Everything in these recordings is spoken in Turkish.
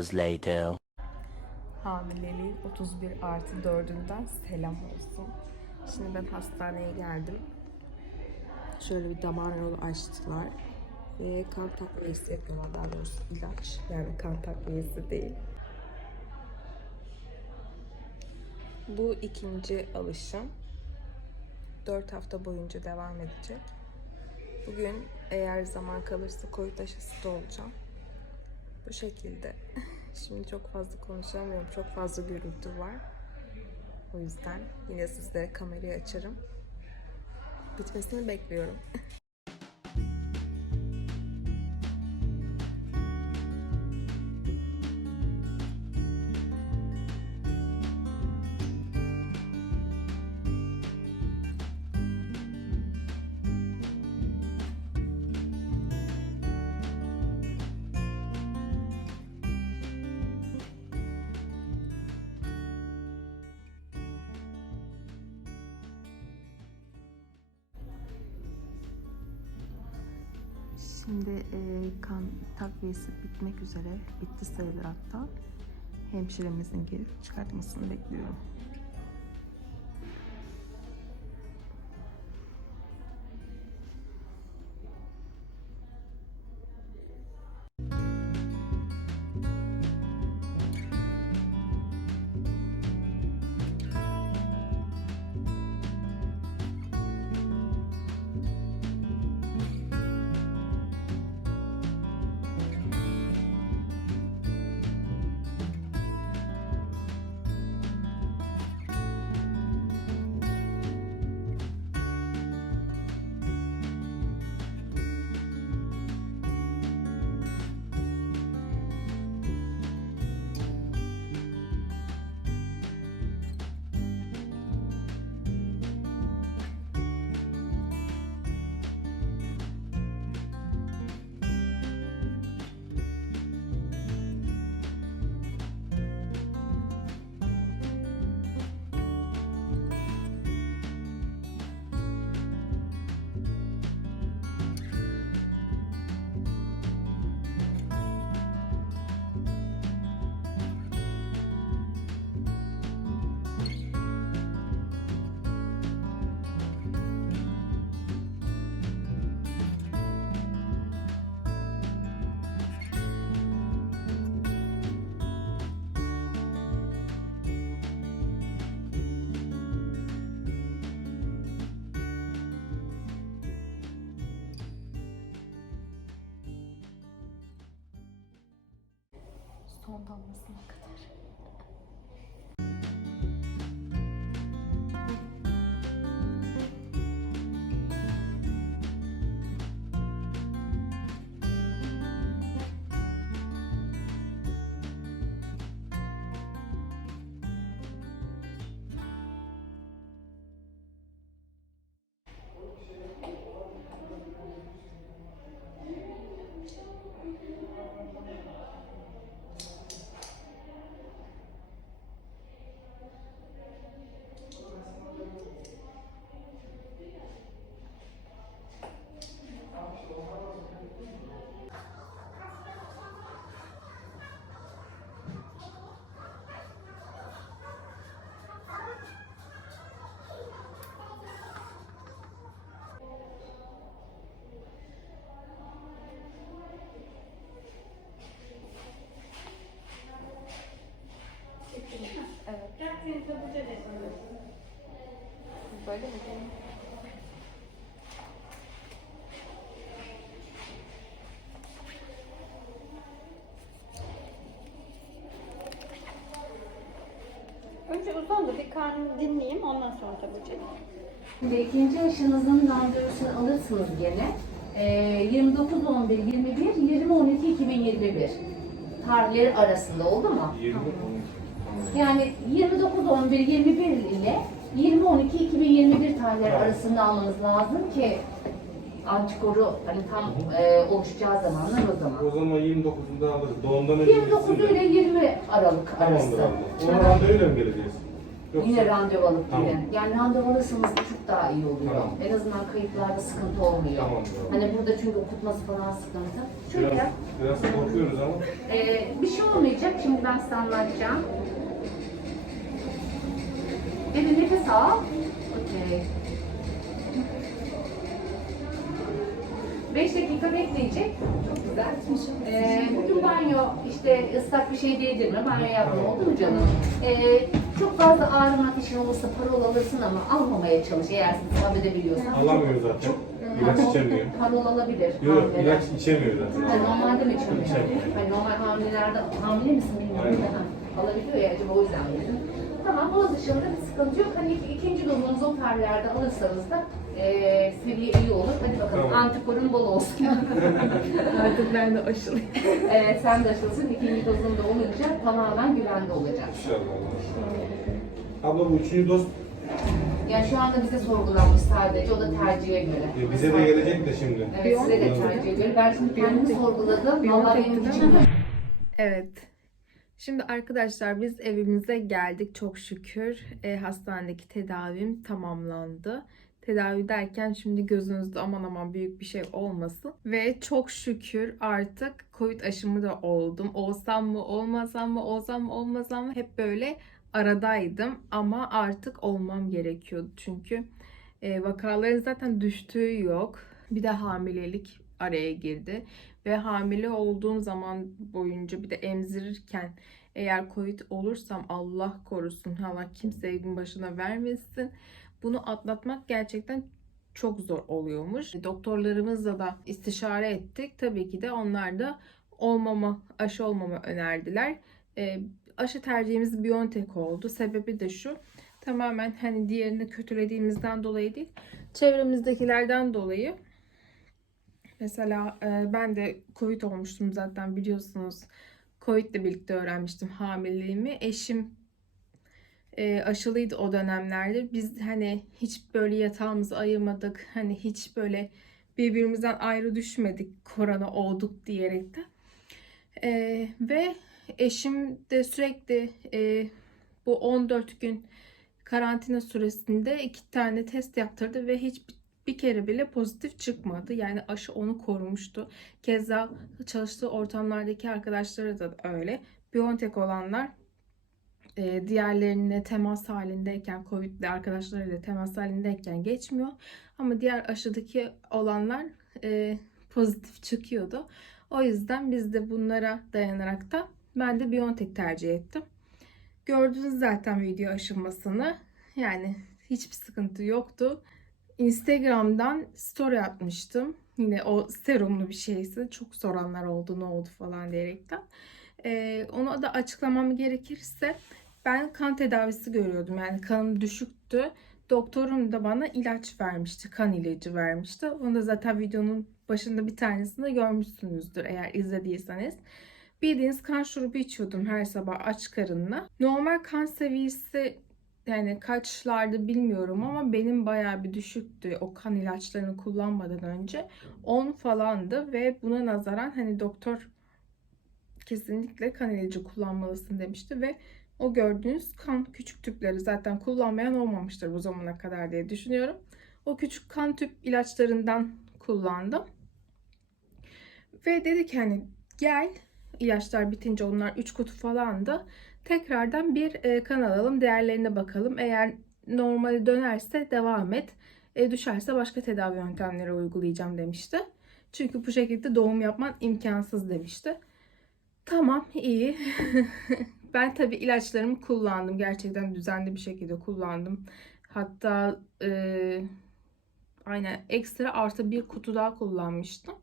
Hours later. Hamileliğin 31 artı 4'ünden selam olsun. Şimdi ben hastaneye geldim. Şöyle bir damar yolu açtılar. Ve kan takviyesi yapıyorlar. Daha doğrusu ilaç. Yani kan takviyesi değil. Bu ikinci alışım. 4 hafta boyunca devam edecek. Bugün eğer zaman kalırsa koyut aşısı da olacağım. Bu şekilde. Şimdi çok fazla konuşamıyorum. Çok fazla gürültü var. O yüzden yine sizlere kamerayı açarım. Bitmesini bekliyorum. Kan takviyesi bitmek üzere. Bitti sayılır hatta. Hemşiremizin gelip çıkartmasını bekliyorum. Son damlasına kadar. Böyle mi? Önce uzan da bir karnını dinleyeyim ondan sonra tabii canım. Şimdi ikinci aşınızın randevusunu alırsınız gene. Ee, 29 11 21 20 12 2021 tarihleri arasında oldu mu? 20 Yani 29 11 21 ile 20 12 2021 tarihleri arasında almanız lazım ki antikoru hani tam e, oluşacağı zamanlar o zaman. O zaman 29'unda alırız. Doğumdan önce 29 gitsin de. ile 20 Aralık Tamamdır arası. abla. O zaman öyle mi geleceğiz? Yoksa- Yine randevu alıp Tamam. girin. Yani randevu alırsanız çok daha iyi oluyor. Tamam. En azından kayıtlarda sıkıntı olmuyor. Tamam. Hani burada çünkü okutması falan sıkıntı. Şöyle Biraz, biraz korkuyoruz ama. Ee, bir şey olmayacak. Şimdi ben size anlatacağım. Bir de nefes al. Okey. 5 dakika bekleyecek. Çok güzel. Ee, bugün banyo işte ıslak bir şey değdirme. Banyo yapma oldu mu canım? Ee, çok fazla ağrın ateşin olursa parol alırsın ama almamaya çalış eğer siz sabredebiliyorsan. Alamıyor zaten. İlaç içemiyor. Parol alabilir. Yok hamileler. ilaç içemiyor zaten. Ha, normalde mi içemiyor? İçemiyor. Hani normal hamilelerde hamile misin bilmiyorum. Aynen. Ha, alabiliyor ya acaba o yüzden mi. Tamam boğaz dışında bir sıkıntı yok. Hani ik- ikinci dozunuzu o tarihlerde alırsanız da eee seviye iyi olur. Hadi bakalım Tamam. antikorun bol olsun. Artık ben de aşılayım. evet sen de aşılsın. İkinci dozun da olunca tamamen güvende olacak. İnşallah. Abla bu üçüncü doz Yani şu anda bize sorgulanmış sadece. O da tercihe göre. e, bize de gelecek de şimdi. Evet size de tercihe göre. Ben şimdi kendimi sorguladım. Vallahi benim için? Evet. Şimdi arkadaşlar biz evimize geldik çok şükür. E, hastanedeki tedavim tamamlandı. Tedavi derken şimdi gözünüzde aman aman büyük bir şey olmasın. Ve çok şükür artık Covid aşımı da oldum. Olsam mı olmasam mı olsam mı olmasam mı hep böyle aradaydım. Ama artık olmam gerekiyordu. Çünkü e, vakaların zaten düştüğü yok. Bir de hamilelik araya girdi ve hamile olduğum zaman boyunca bir de emzirirken eğer Covid olursam Allah korusun Allah kimsenin başına vermesin. Bunu atlatmak gerçekten çok zor oluyormuş. Doktorlarımızla da istişare ettik. Tabii ki de onlar da olmama, aşı olmama önerdiler. Ee, aşı tercihimiz BioNTech oldu. Sebebi de şu. Tamamen hani diğerini kötülediğimizden dolayı değil. Çevremizdekilerden dolayı Mesela e, ben de Covid olmuştum zaten biliyorsunuz. Covid ile birlikte öğrenmiştim hamileliğimi. Eşim e, aşılıydı o dönemlerde. Biz hani hiç böyle yatağımızı ayırmadık. Hani hiç böyle birbirimizden ayrı düşmedik korona olduk diyerek de. E, ve eşim de sürekli e, bu 14 gün karantina süresinde iki tane test yaptırdı ve hiç bir kere bile pozitif çıkmadı. Yani aşı onu korumuştu. Keza çalıştığı ortamlardaki arkadaşları da öyle. Biontech olanlar e, diğerlerine temas halindeyken, Covid'li arkadaşlarıyla temas halindeyken geçmiyor. Ama diğer aşıdaki olanlar e, pozitif çıkıyordu. O yüzden biz de bunlara dayanarak da ben de Biontech tercih ettim. Gördünüz zaten video aşılmasını. Yani hiçbir sıkıntı yoktu. Instagram'dan story atmıştım. Yine o serumlu bir şeysi. Çok soranlar oldu ne oldu falan diyerekten. Ee, onu da açıklamam gerekirse ben kan tedavisi görüyordum. Yani kanım düşüktü. Doktorum da bana ilaç vermişti. Kan ilacı vermişti. Onu da zaten videonun başında bir tanesinde görmüşsünüzdür eğer izlediyseniz. Bildiğiniz kan şurubu içiyordum her sabah aç karınla. Normal kan seviyesi yani kaçlarda bilmiyorum ama benim bayağı bir düşüktü o kan ilaçlarını kullanmadan önce. 10 falandı ve buna nazaran hani doktor kesinlikle kan ilacı kullanmalısın demişti ve o gördüğünüz kan küçük tüpleri zaten kullanmayan olmamıştır bu zamana kadar diye düşünüyorum. O küçük kan tüp ilaçlarından kullandım. Ve dedi ki hani gel ilaçlar bitince onlar 3 kutu falandı. Tekrardan bir e, kan alalım, değerlerine bakalım. Eğer normale dönerse devam et. E, düşerse başka tedavi yöntemleri uygulayacağım demişti. Çünkü bu şekilde doğum yapman imkansız demişti. Tamam, iyi. ben tabii ilaçlarımı kullandım. Gerçekten düzenli bir şekilde kullandım. Hatta e, aynen ekstra artı bir kutu daha kullanmıştım.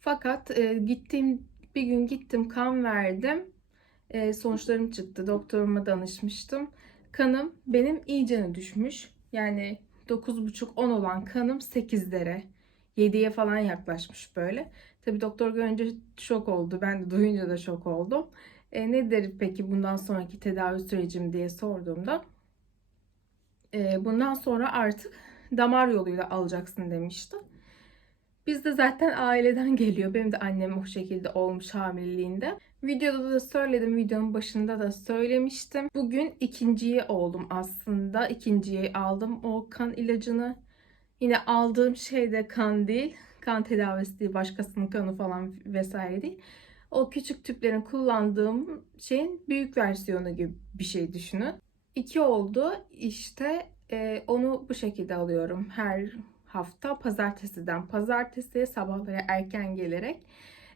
Fakat e, gittiğim bir gün gittim kan verdim. E, sonuçlarım çıktı. Doktoruma danışmıştım. Kanım benim iyicene düşmüş. Yani 9,5-10 olan kanım 8'lere. 7'ye falan yaklaşmış böyle. Tabii doktor görünce şok oldu. Ben de duyunca da şok oldum. E, nedir peki bundan sonraki tedavi sürecim diye sorduğumda e, bundan sonra artık damar yoluyla alacaksın demişti. Biz de zaten aileden geliyor. Benim de annem o şekilde olmuş hamileliğinde. Videoda da söyledim, videonun başında da söylemiştim. Bugün ikinciyi oldum aslında. İkinciyi aldım o kan ilacını. Yine aldığım şey de kan değil. Kan tedavisi değil, başkasının kanı falan vesaire değil. O küçük tüplerin kullandığım şeyin büyük versiyonu gibi bir şey düşünün. İki oldu. İşte e, onu bu şekilde alıyorum her hafta pazartesiden pazartesiye sabahları erken gelerek.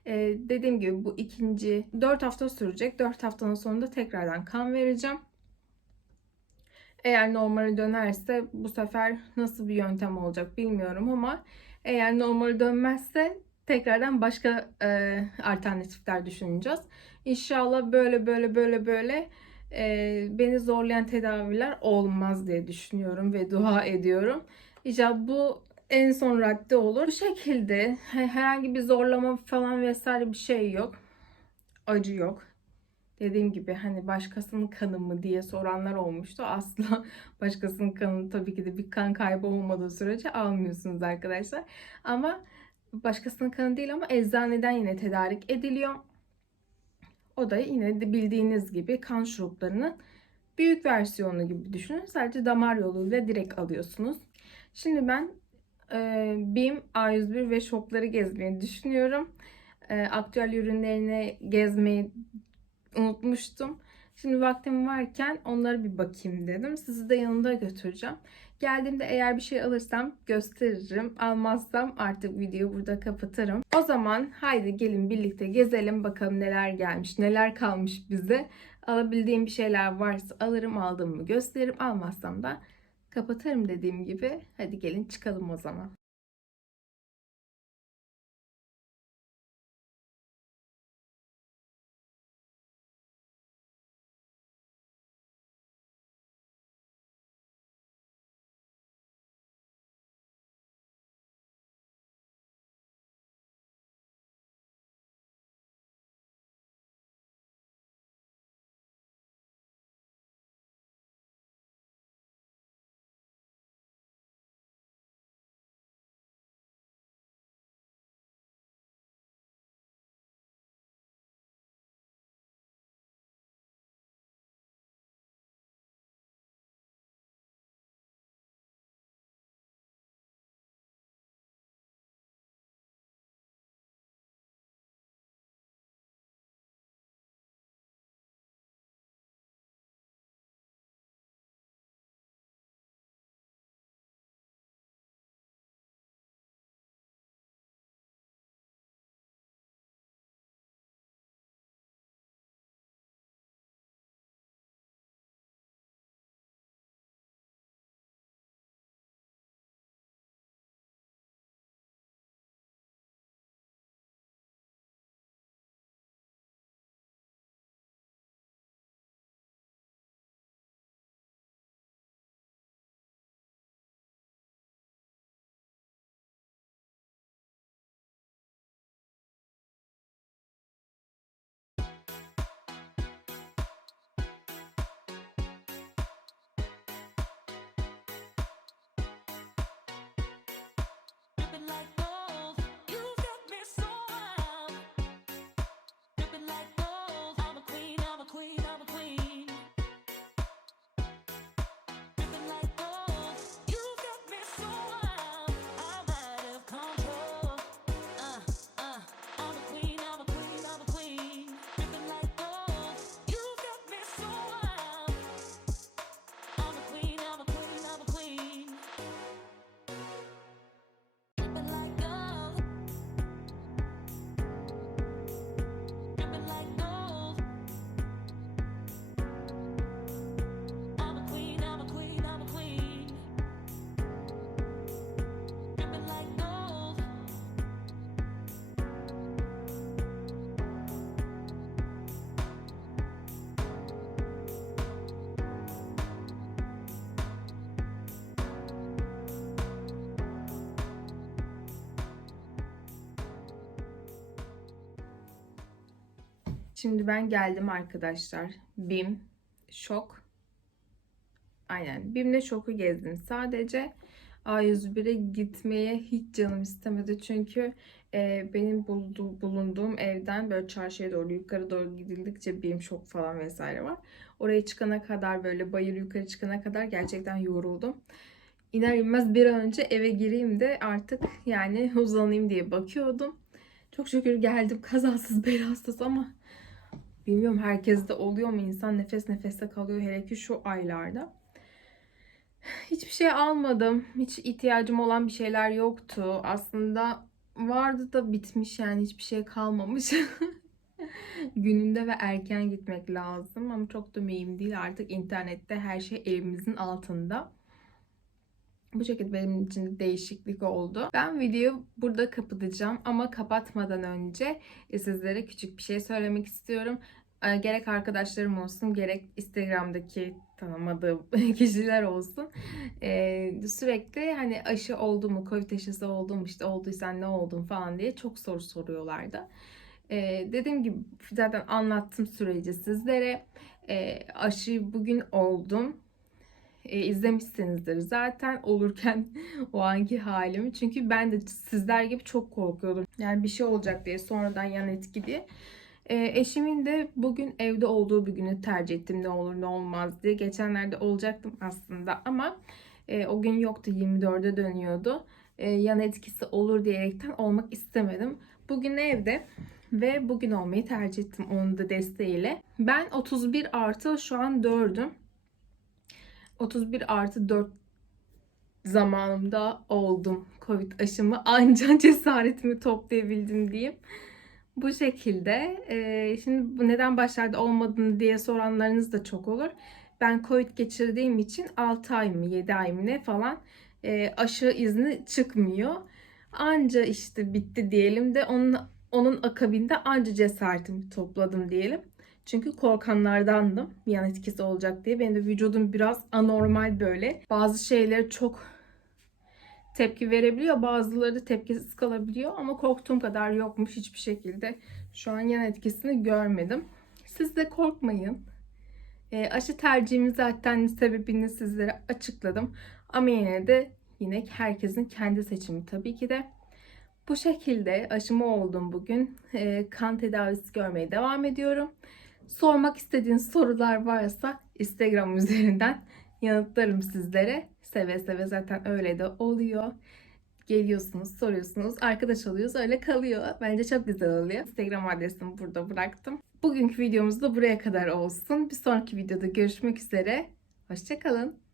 E, dediğim gibi bu ikinci 4 hafta sürecek. 4 haftanın sonunda tekrardan kan vereceğim. Eğer normale dönerse bu sefer nasıl bir yöntem olacak bilmiyorum ama eğer normale dönmezse tekrardan başka e, alternatifler düşüneceğiz. İnşallah böyle böyle böyle böyle e, beni zorlayan tedaviler olmaz diye düşünüyorum ve dua ediyorum. İnşallah bu en son radde olur. Bu şekilde he- herhangi bir zorlama falan vesaire bir şey yok. Acı yok. Dediğim gibi hani başkasının kanı mı diye soranlar olmuştu. Asla başkasının kanı tabii ki de bir kan kaybı olmadığı sürece almıyorsunuz arkadaşlar. Ama başkasının kanı değil ama eczaneden yine tedarik ediliyor. O da yine de bildiğiniz gibi kan şuruplarının büyük versiyonu gibi düşünün. Sadece damar yoluyla direkt alıyorsunuz. Şimdi ben e, BİM, A101 ve şokları gezmeyi düşünüyorum. E, aktüel ürünlerini gezmeyi unutmuştum. Şimdi vaktim varken onlara bir bakayım dedim. Sizi de yanında götüreceğim. Geldiğimde eğer bir şey alırsam gösteririm. Almazsam artık videoyu burada kapatırım. O zaman haydi gelin birlikte gezelim bakalım neler gelmiş, neler kalmış bize. Alabildiğim bir şeyler varsa alırım, aldığımı gösteririm. Almazsam da kapatırım dediğim gibi. Hadi gelin çıkalım o zaman. Like gold, you got me so wild. Dripping like Şimdi ben geldim arkadaşlar. BİM, şok. Aynen. BİM'le şoku gezdim sadece. A101'e gitmeye hiç canım istemedi. Çünkü e, benim bulunduğum, bulunduğum evden böyle çarşıya doğru yukarı doğru gidildikçe benim şok falan vesaire var. Oraya çıkana kadar böyle bayır yukarı çıkana kadar gerçekten yoruldum. İner inmez bir an önce eve gireyim de artık yani uzanayım diye bakıyordum. Çok şükür geldim kazasız belasız ama bilmiyorum herkeste oluyor mu insan nefes nefese kalıyor hele ki şu aylarda. Hiçbir şey almadım. Hiç ihtiyacım olan bir şeyler yoktu. Aslında vardı da bitmiş yani hiçbir şey kalmamış. Gününde ve erken gitmek lazım ama çok da mühim değil. Artık internette her şey elimizin altında. Bu şekilde benim için de değişiklik oldu. Ben videoyu burada kapatacağım ama kapatmadan önce e, sizlere küçük bir şey söylemek istiyorum. E, Gerek arkadaşlarım olsun gerek Instagram'daki tanımadığım kişiler olsun. E, sürekli hani aşı oldu mu, Covid aşısı oldu mu, işte olduysan ne oldun falan diye çok soru soruyorlardı. E, dediğim gibi zaten anlattım süreci sizlere. E, aşıyı bugün oldum e, izlemişsinizdir zaten olurken o anki halimi. Çünkü ben de sizler gibi çok korkuyordum. Yani bir şey olacak diye sonradan yan etki diye. E, eşimin de bugün evde olduğu bir günü tercih ettim ne olur ne olmaz diye. Geçenlerde olacaktım aslında ama e, o gün yoktu 24'e dönüyordu. E, yan etkisi olur diyerekten olmak istemedim. Bugün evde ve bugün olmayı tercih ettim onun da desteğiyle. Ben 31 artı şu an 4'üm. 31 artı 4 zamanımda oldum Covid aşımı. Ancak cesaretimi toplayabildim diyeyim. Bu şekilde. Ee, şimdi neden başlarda olmadığını diye soranlarınız da çok olur. Ben Covid geçirdiğim için 6 ay mı 7 ay mı ne falan e, aşı izni çıkmıyor. Anca işte bitti diyelim de onun onun akabinde anca cesaretimi topladım diyelim. Çünkü korkanlardandım yan etkisi olacak diye. Benim de vücudum biraz anormal böyle. Bazı şeylere çok tepki verebiliyor. Bazıları tepkisiz kalabiliyor. Ama korktuğum kadar yokmuş hiçbir şekilde. Şu an yan etkisini görmedim. Siz de korkmayın. E, aşı tercihimi zaten sebebini sizlere açıkladım. Ama yine de yine herkesin kendi seçimi tabii ki de. Bu şekilde aşımı oldum bugün. E, kan tedavisi görmeye devam ediyorum. Sormak istediğiniz sorular varsa Instagram üzerinden yanıtlarım sizlere. Seve seve zaten öyle de oluyor. Geliyorsunuz, soruyorsunuz, arkadaş oluyoruz, öyle kalıyor. Bence çok güzel oluyor. Instagram adresimi burada bıraktım. Bugünkü videomuz da buraya kadar olsun. Bir sonraki videoda görüşmek üzere. Hoşçakalın.